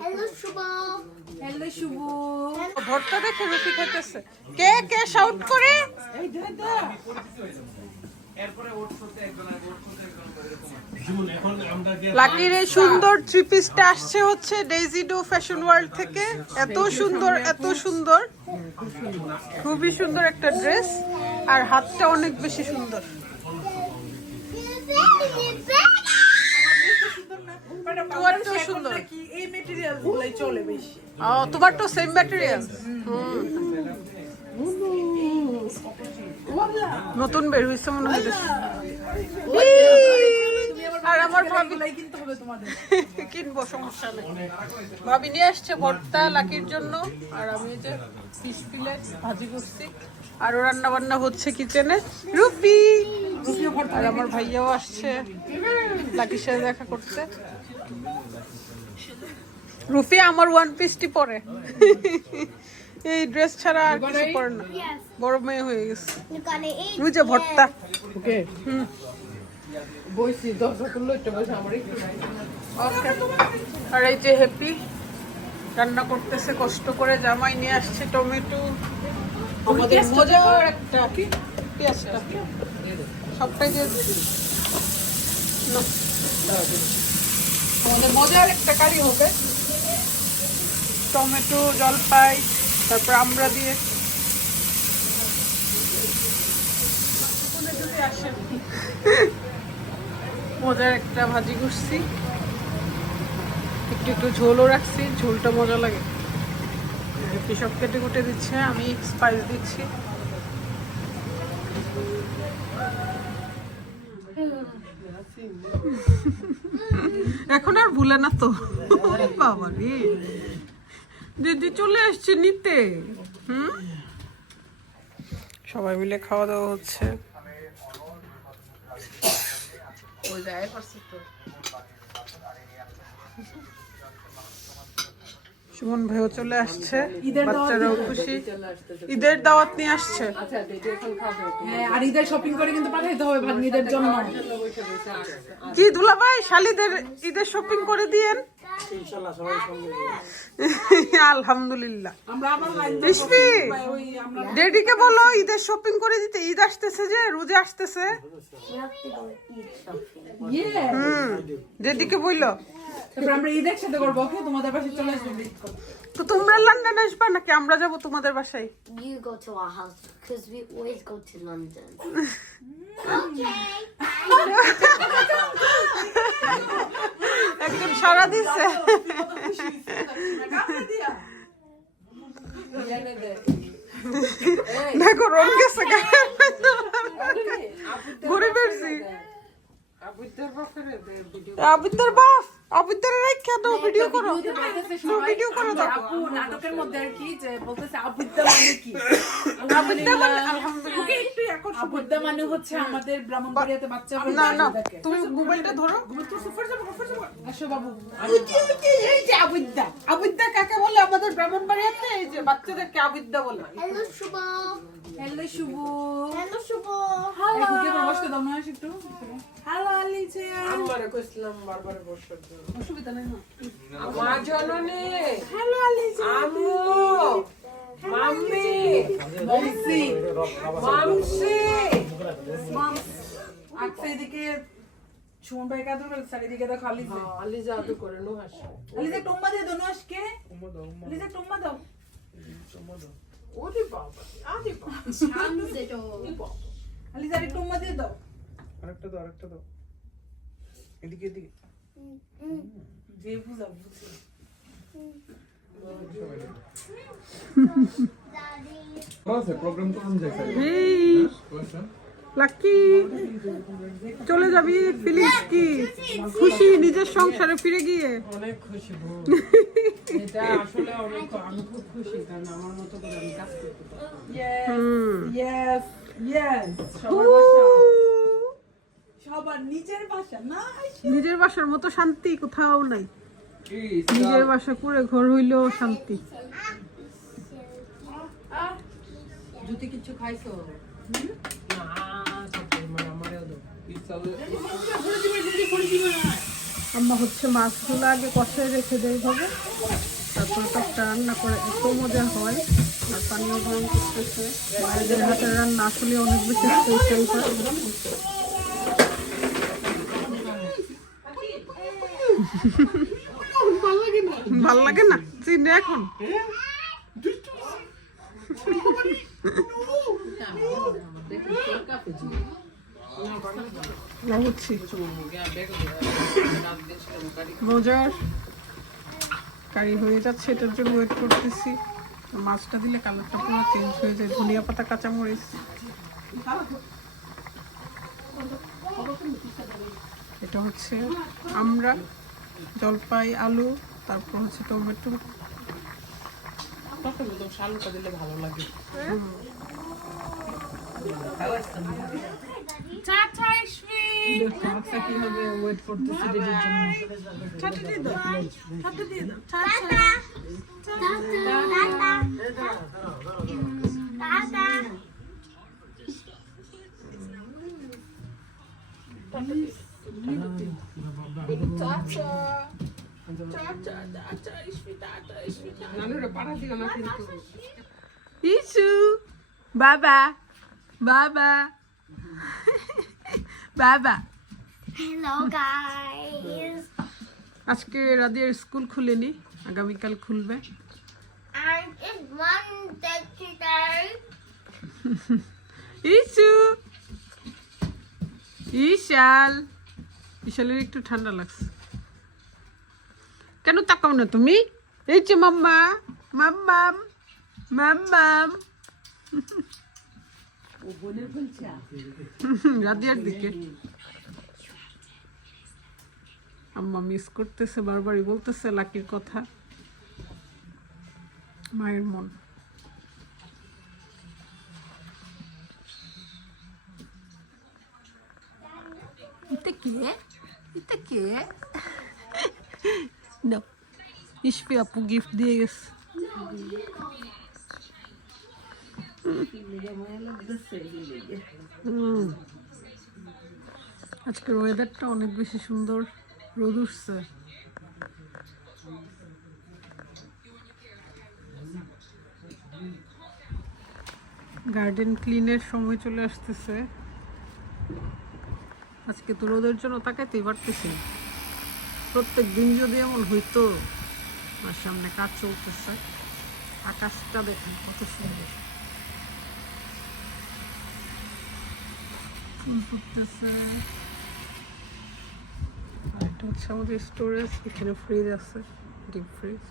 Hello শুভ। Hello শুভ। ভর্তা দেখে রুফি খাইতেছে। কে কে শাউট করে? এই দাদা লাকির এই সুন্দর থ্রি পিসটা আসছে হচ্ছে ডেইজিডো ফ্যাশন ওয়ার্ল্ড থেকে। এত সুন্দর, এত সুন্দর, খুবই সুন্দর একটা ড্রেস। আর হাতটা অনেক বেশি সুন্দর। তোমারটাও সুন্দর। এই ম্যাটেরিয়াল গুলাই চলে বেশি। তোমারটাও সেম ম্যাটেরিয়াল। নতুন বের হয়েছে মনে হয়। আর আমার ভাবি কিনতে হবে তোমাদের। কিনবো, সমস্যা নেই। ভাবি নিয়ে আসছে ভর্তা লাকির জন্য। আর আমি যে ফিশ ফিলেট ভাজি করছি। আরো রান্না বান্না হচ্ছে কিচেনে। রুফি আর আমার ভাইয়াও আসছে লাকির সাথে দেখা করতে। রুফি আমার ওয়ান পিসটি পরে, এই ড্রেস ছাড়া আর কিছু পরে না। বড় মেয়ে হয়ে গেছে। ওই যে ভর্তা। ওকে বইছি 10 করলো একটা বসে আমার একটু। আর এই যে হ্যাপি রান্না করতেছে কষ্ট করে। জামাই নিয়ে আসছে টমেটো। আমাদের মজার একটা পেঁয়াজটা সবটাই দিয়ে আমাদের মজার একটা কারি হবে। টমেটো, জলপাই, তারপর আমরা দিয়ে মজার একটা ভাজি করছি। একটু একটু ঝোলও রাখছি, ঝোলটা মজা লাগে। সব কেটে কুটে দিচ্ছে, আমি স্পাইস দিচ্ছি। এখন আর ভুলে না তো। বাবা রে, দিদি চলে আসছে নিতে। সবাই মিলে খাওয়া দাওয়া হচ্ছে। সুমন ভাইও চলে আসছে, বাচ্চারাও খুশি। ঈদের দাওয়াত নিয়ে আসছে। হ্যাঁ, আর ঈদের শপিং করে কিন্তু পাঠাইতে হবে ভাগ্নিদের জন্য। কি দুলা ভাই, শালিদের ঈদের শপিং করে দিয়েন। আলহামদুলিল্লাহ। ডেডিকে বলো ঈদের শপিং করে দিতে। ঈদ আসতেছে, যে রোজা আসতেছে। ডেডিকে বললো তারপর আমরা ঈদ একসাথে করবো। ওকে, তোমাদের বাসায় চলে আসবো। তো তোমরা লন্ডন আসবা নাকি আমরা যাব তোমাদের বাসায়? You go to our house because we always go to London. একদম সারা দিচ্ছে। দেখো রং গেছে ঘুরে বেরছি। আবিদার বাপ, আবিদার রাইখা দাও, ভিডিও করো, ভিডিও করে দাও। আপু নাটকের মধ্যে আর কি যে বলতেছে আবুদ্দা মানে কি? আবিদা মানে আলহামদুলিল্লাহ। ওকে একটু এখন আবুদ্দা মানে হচ্ছে আমাদের ব্রাহ্মণবাড়িয়াতে বাচ্চা হয়। না না, তুমি মোবাইলটা ধরো। আসো বাবু। এই যে আবিদা, আবিদা কাকে বলে আমাদের ব্রাহ্মণবাড়িয়াতে? এই যে বাচ্চাদেরকে আবিদা বলে। হ্যালো শুভ। হ্যালো শুভ। হ্যালো শুভ। হ্যালো কি করে বসতে দাও না একটু। হ্যালো আলিজা। আমারে কইছিলাম বারবার বসার জন্য। অসুবিধা নাই না। মা জননী। হ্যালো আলিজা। আম্মু। মাম্মি। মামসি। মামসি। মামস। আচ্ছা এদিকে সুমন ভাই কাদর বল চারিদিকে দেখো আলিজা। আলি জাদু করে নো হাস। আলিজা টুম্মা দিয়ে দোনো আজকে। আলিজা টুম্মা দাও। ওরে বাবা। আরে বাবা। Hamza do. আলিজা রে টুম্মা দিয়ে দাও। আরেকটা দাও। এদিকে যে বুঝা বুঝি। প্রোগ্রাম করুন যাই লাকি চলে যাবি, ফিলিংস কি? খুশি নিজের সংসারে ফিরে গিয়ে? অনেক খুশি গো। এটা আসলে অনেক, আমি খুব খুশি কারণ আমার মতো করে আমি কাজ করতে পারি। ইয়েস সবার বাসা, সবার নিজের বাসা না। নিজের বাসার মতো শান্তি কোথাও নাই। নিজের বাসা করে ঘর হইলেও শান্তি। যদি কিছু খাইছো না মানে আমারও দাও। আম্মা হচ্ছে মাছগুলো আগে কষায় রেখে দেয় ভাবে, তারপর টকটা রান্না করে, এত মজা হয়। আর পানিও গরম করতেছে। মায়েদের হাতের রান্না আসলে অনেক বেশি স্পেশাল হয়। ভাল লাগে না চিনে এখন? মজার কারি হয়ে যাচ্ছে, এটার জন্য ওয়েট করতেছি। মাছটা দিলে কালারটা পুরো চেঞ্জ হয়ে যায়। ধনিয়া পাতা, কাঁচামরিচ, এটা হচ্ছে আমরা, জলপাই, আলু, তারপর হচ্ছে টমেটো। শালুটা দিলে ভালো লাগে। কিভাবে ওয়েট করতেছি ডেডির জন্য। ইসু বাবা, বাবা, বাবা। Hello guys. আজকে রাদিয়ার স্কুল খুলেনি, আগামীকাল খুলবে। And it's Monday today. Isu, Ishal, ইশালের একটু ঠান্ডা লাগছে। কেন তাকাও না তুমি? এই যে মাম্মা, মাম্মাম, মাম্মাম। রাদিয়ার দিকে আম্মা মিস করতেছে, বারবারই বলতেছে লাকির কথা। মায়ের মন। এটা কে? এটা কে? না, ইশফি আপু গিফট দিয়ে গেছে। আজকের ওয়েদারটা অনেক বেশি সুন্দর, রোদ উঠছে। গার্ডেন ক্লিনের সময় চলে আসতেছে। আজকে তো রোদের জন্য তাকাইতেই পারতেছি না। প্রত্যেক দিন যদি এমন হইতো। আমার সামনে কাজ চলতেছে, আকাশটা দেখেন কত সুন্দর, ফুল ফুটতেছে। আর এটা হচ্ছে আমাদের স্টোরেজ, এখানে ফ্রিজ আছে, ডিপ ফ্রিজ।